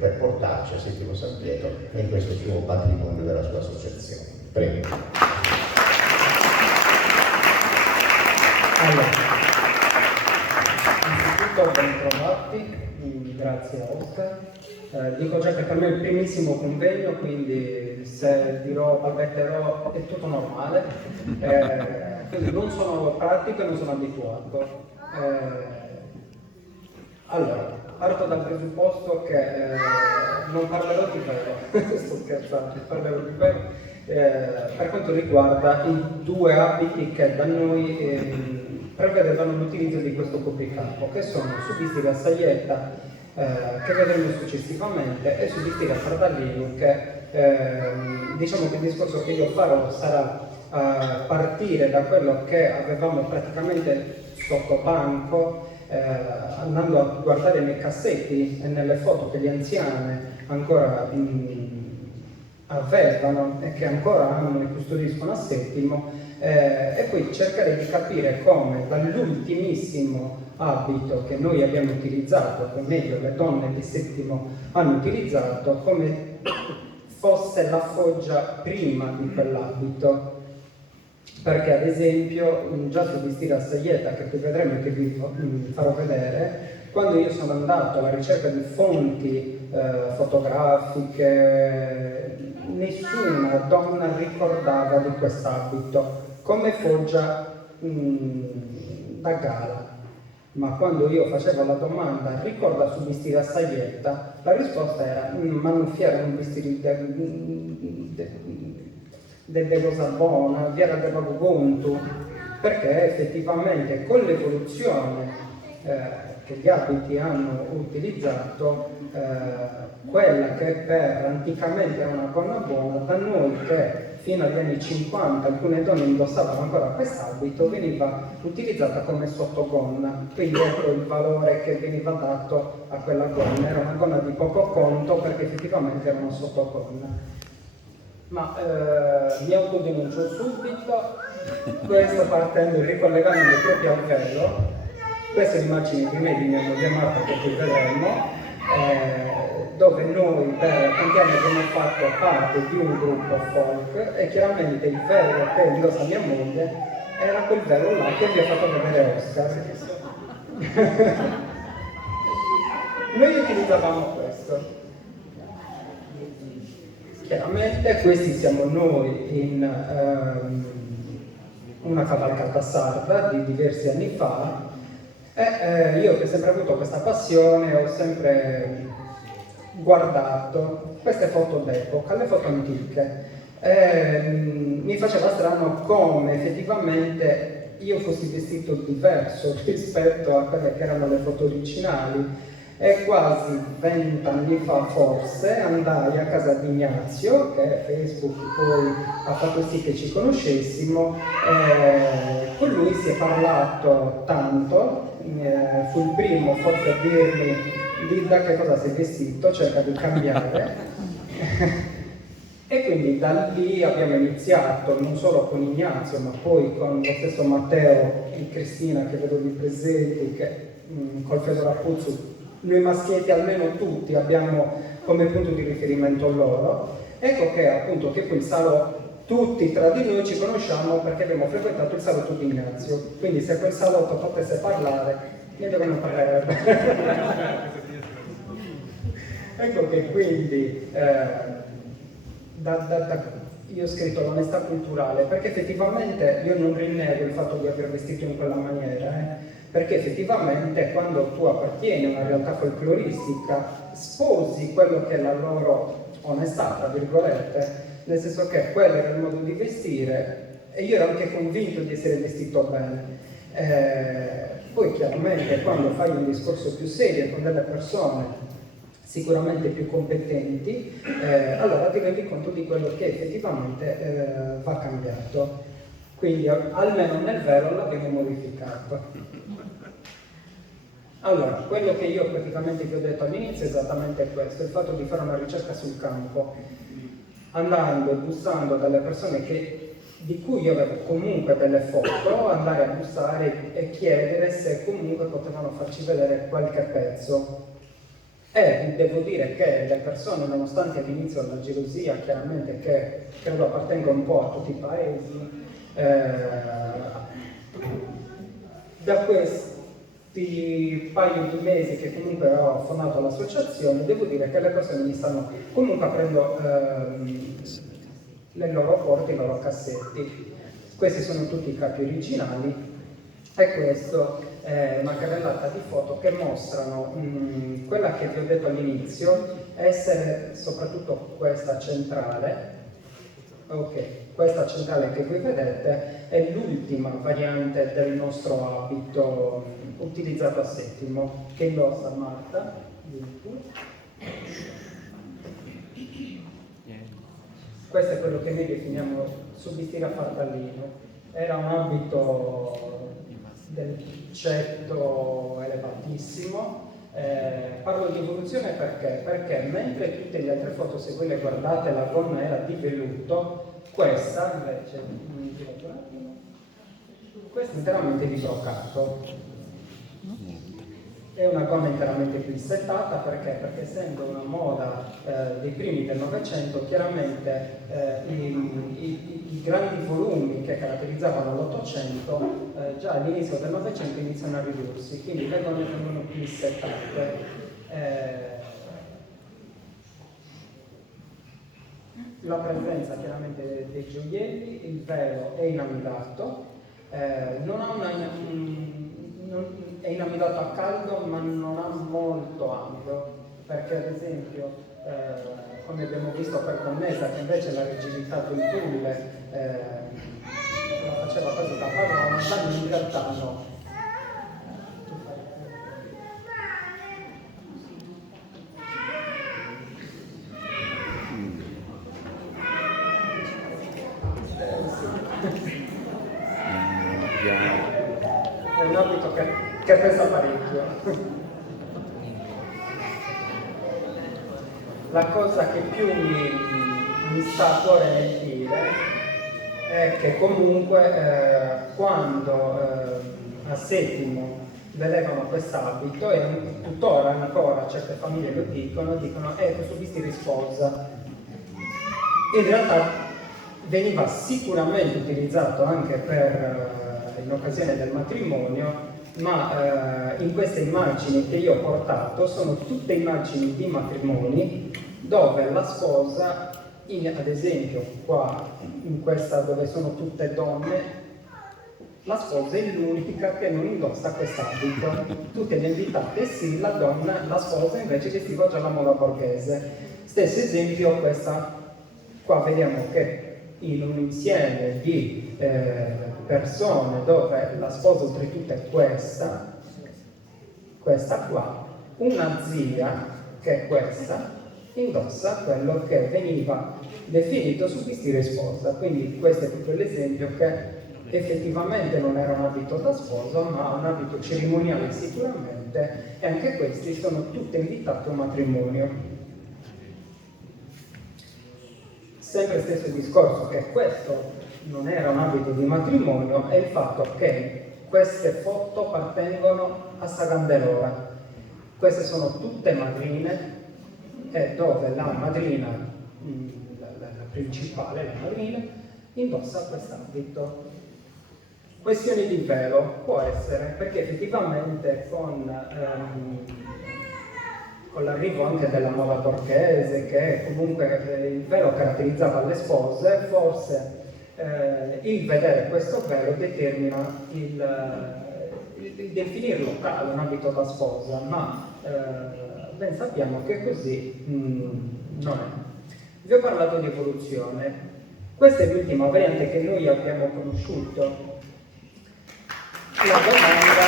per portarci a Settimo San Pietro e in questo suo patrimonio della sua associazione. Prego. Allora, innanzitutto ben trovati, grazie a Oscar. Dico già che per me è il primissimo convegno, quindi se dirò, balbetterò, è tutto normale. Quindi non sono pratico e non sono abituato. Allora, parto dal presupposto che non parlerò di vero, sto scherzando, parlerò di vero per quanto riguarda i due abiti che da noi prevedevano l'utilizzo di questo copricapo, che sono Subistiga a Saglietta, che vedremo successivamente, e Subistiga a Fardallino, che diciamo che il discorso che io farò sarà partire da quello che avevamo praticamente sotto banco, andando a guardare nei cassetti e nelle foto che gli anziani ancora avevano e che ancora hanno e custodiscono a Settimo, e poi cercare di capire come dall'ultimissimo abito che noi abbiamo utilizzato, o meglio le donne di Settimo hanno utilizzato, come fosse la foggia prima di quell'abito. Perché ad esempio già su Vestire a Saglietta, che poi vedremo e che vi farò vedere, quando io sono andato alla ricerca di fonti fotografiche, nessuna donna ricordava di quest'abito come foggia da gala. Ma quando io facevo la domanda ricorda su Vestire a Saglietta, la risposta era ma non fiera un vestire de cosa buona, viera de vago conto, perché effettivamente con l'evoluzione che gli abiti hanno utilizzato, quella che per anticamente era una gonna buona, da noi che fino agli anni 50 alcune donne indossavano ancora quest'abito, veniva utilizzata come sottogonna, quindi ecco il valore che veniva dato a quella gonna, era una gonna di poco conto perché effettivamente era una sottogonna. Ma mi autodenuncio subito, questo partendo e ricollegandomi proprio al velo. Questa è l'immagine di me di mia moglie Marta che qui vedremo, dove noi per tanti anni abbiamo fatto parte di un gruppo folk e chiaramente il velo che indossa mia moglie era quel velo là che vi ha fatto vedere Oscar. Noi utilizzavamo questo. Chiaramente questi siamo noi in una cavalcata sarda di diversi anni fa, e io che ho sempre avuto questa passione ho sempre guardato queste foto d'epoca, le foto antiche, mi faceva strano come effettivamente io fossi vestito diverso rispetto a quelle che erano le foto originali. E quasi 20 anni fa forse andai a casa di Ignazio, che Facebook poi ha fatto sì che ci conoscessimo, con lui si è parlato tanto, fu il primo forse a dirmi di da che cosa sei vestito, cerca di cambiare. E quindi da lì abbiamo iniziato non solo con Ignazio ma poi con lo stesso Matteo e Cristina che vedo lì presenti, che col Fedor Apuzzo noi maschietti almeno tutti abbiamo come punto di riferimento loro. Ecco che appunto che poi il salotto, tutti tra di noi ci conosciamo perché abbiamo frequentato il salotto di Ignazio, quindi se quel salotto potesse parlare, niente che non parlerebbe. Ecco che quindi io ho scritto l'onestà culturale perché effettivamente io non rinnego il fatto di aver vestito in quella maniera, perché effettivamente quando tu appartieni a una realtà folcloristica sposi quello che è la loro onestà, tra virgolette, nel senso che quello era il modo di vestire e io ero anche convinto di essere vestito bene. Poi chiaramente quando fai un discorso più serio con delle persone sicuramente più competenti, allora ti rendi conto di quello che effettivamente va cambiato. Quindi almeno nel vero l'abbiamo modificato. Allora, quello che io praticamente vi ho detto all'inizio è esattamente questo, il fatto di fare una ricerca sul campo, andando e bussando dalle persone di cui io avevo comunque delle foto, andare a bussare e chiedere se comunque potevano farci vedere qualche pezzo. E devo dire che le persone, nonostante all'inizio la gelosia, chiaramente che credo appartenga un po' a tutti i paesi, da questi paio di mesi che comunque ho fondato l'associazione, devo dire che le persone mi stanno comunque aprendo le loro porte, i loro cassetti. Questi sono tutti i capi originali e questo è una carrellata di foto che mostrano quella che vi ho detto all'inizio, essere soprattutto questa centrale. Ok, questa centrale che voi vedete è l'ultima variante del nostro abito utilizzato a Settimo, che indossa Marta. Questo è quello che noi definiamo subvestire a farfallino. Era un abito del cetto elevatissimo. Parlo di evoluzione perché mentre tutte le altre foto, se voi le guardate, la gonna era di velluto, questa invece, questa è interamente di brocato. È una gonna interamente plissettata perché essendo una moda dei primi del Novecento, chiaramente i grandi volumi che caratterizzavano l'Ottocento già all'inizio del Novecento iniziano a ridursi, quindi le gonne vengono plissettate. La presenza chiaramente dei gioielli, il velo è inamidato, è inamidato a caldo ma non ha molto amido, perché ad esempio come abbiamo visto per Connesa, che invece la rigidità del tulle la faceva quasi da padrona, ma in realtà no. È un abito che pesa parecchio. La cosa che più mi sta a cuore nel dire è che comunque quando a Settimo vedevano quest'abito, e tuttora ancora certe famiglie lo dicono questo vestire sposa. In realtà veniva sicuramente utilizzato anche in occasione del matrimonio, ma in queste immagini che io ho portato sono tutte immagini di matrimoni dove la sposa, ad esempio qua in questa dove sono tutte donne, la sposa è l'unica che non indossa quest'abito. Tutte le invitate sì, la sposa invece vestiva già la moda borghese. Stesso esempio questa qua, vediamo che in un insieme di persone dove la sposa oltretutto è questa qua, una zia che è questa indossa quello che veniva definito subvestire sposa. Quindi questo è proprio l'esempio che effettivamente non era un abito da sposa ma un abito cerimoniale sicuramente, e anche questi sono tutte invitate a un matrimonio. Sempre stesso discorso che questo non era un abito di matrimonio è il fatto che queste foto appartengono a Sagandelora. Queste sono tutte madrine, dove la madrina, la principale, la madrina, indossa quest'abito. Questione di velo può essere, perché effettivamente con l'arrivo anche della moda borghese, che comunque il velo caratterizzava le spose, forse il vedere questo velo determina il definirlo tale, un abito da sposa, ma ben sappiamo che così non è. Vi ho parlato di evoluzione. Questa è l'ultima variante che noi abbiamo conosciuto. La domanda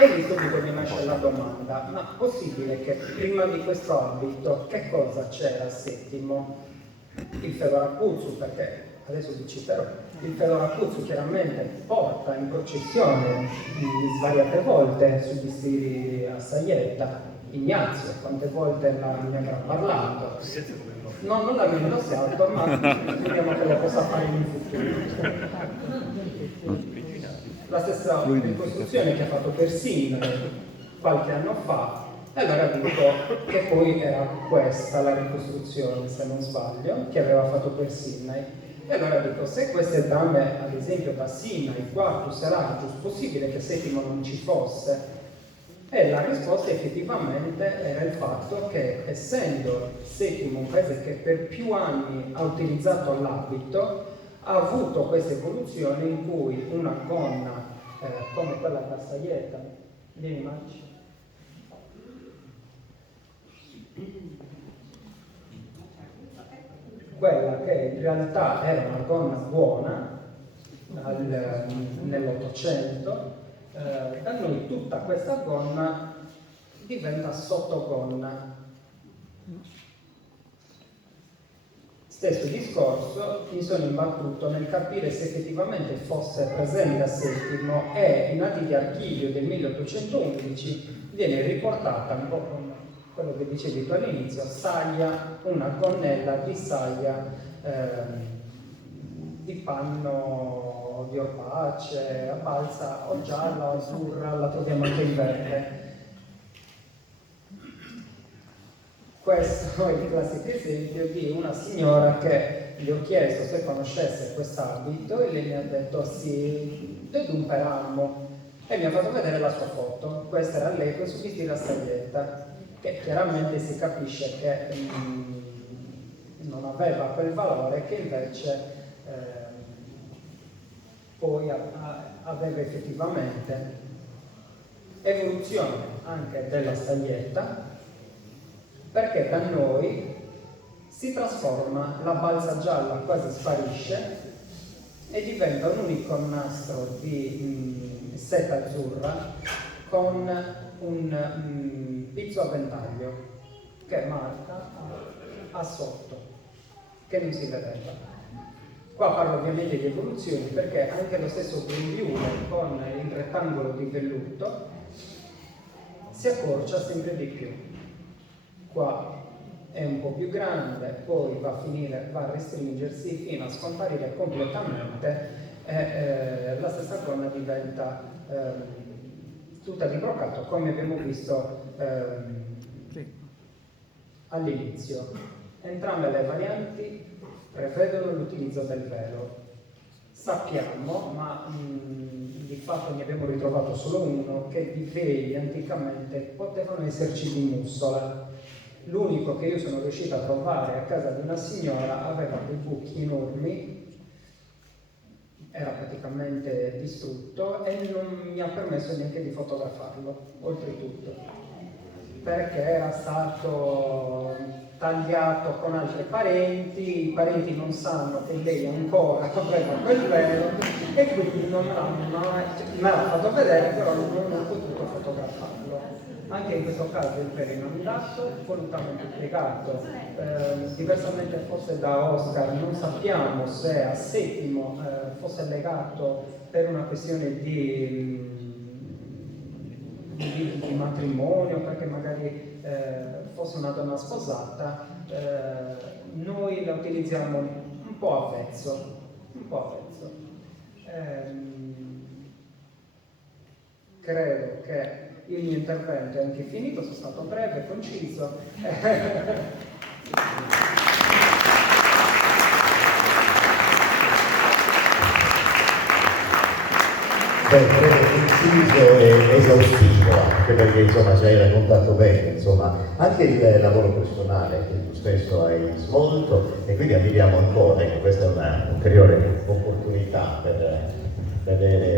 e lì subito mi nasce la domanda: ma possibile che prima di questo abito che cosa c'era a Settimo? Il Fedoracuzzu, perché adesso vi citerò. Il Fedoracuzzu chiaramente porta in processione svariate volte sui vestiti a saietta Ignazio, quante volte ne avrà parlato. non l'hanno indossato, ma speriamo che lo possa fare in futuro. La stessa ricostruzione che ha fatto Persin qualche anno fa, e allora dico che poi era questa la ricostruzione, se non sbaglio, che aveva fatto Persin. E allora dico, se queste dame, ad esempio da Sinai, Quartus e Ragius, possibile che Settimo non ci fosse? E la risposta effettivamente era il fatto che, essendo Settimo un paese che per più anni ha utilizzato l'abito, ha avuto questa evoluzione in cui una gonna come quella da Saietta, vieni Marci, quella che in realtà era una gonna buona nell'Ottocento, da noi tutta questa gonna diventa sottogonna. Stesso discorso, mi sono imbattuto nel capire se effettivamente fosse presente a Settimo, e in atti di archivio del 1811 viene riportata, un po' come quello che dicevi tu all'inizio, saglia, una gonnella di saglia di panno di orpace, balsa o gialla o azzurra, la troviamo anche in verde. Questo è il classico esempio di una signora che gli ho chiesto se conoscesse quest'abito e lei mi ha detto sì, dedumperammo, e mi ha fatto vedere la sua foto. Questa era lei con su vestito a saglietta, che chiaramente si capisce che non aveva quel valore che invece poi aveva effettivamente. Evoluzione anche della saglietta, perché da noi si trasforma, la balsa gialla quasi sparisce e diventa un unico nastro di seta azzurra con un pizzo a ventaglio che marca a sotto, che non si vedeva. Qua parlo ovviamente di evoluzioni, perché anche lo stesso grembiule con il rettangolo di velluto si accorcia sempre di più. Qua è un po' più grande, poi va a restringersi fino a scomparire completamente, e la stessa gonna diventa tutta di brocato, come abbiamo visto all'inizio. Entrambe le varianti prevedono l'utilizzo del velo. Sappiamo, ma di fatto ne abbiamo ritrovato solo uno, che di veli anticamente potevano esserci di mussola. L'unico che io sono riuscita a trovare a casa di una signora aveva dei buchi enormi, era praticamente distrutto e non mi ha permesso neanche di fotografarlo, oltretutto, perché era stato tagliato con altri parenti, i parenti non sanno che lei ancora aveva quel velo e quindi non me l'ha fatto vedere, però non ho potuto fotografarlo. Anche in questo caso il velo è andato, volutamente piegato, diversamente forse da Oscar, non sappiamo se a Settimo fosse legato per una questione di matrimonio, perché magari fosse una donna sposata. Noi la utilizziamo un po' avvezzo. Credo che il mio intervento è anche finito, sono stato breve, conciso. Credo conciso e esaustivo, anche perché insomma ci hai raccontato bene, insomma, anche il lavoro personale che tu stesso hai svolto, e quindi ammiriamo ancora, ecco, questa è una ulteriore opportunità per vedere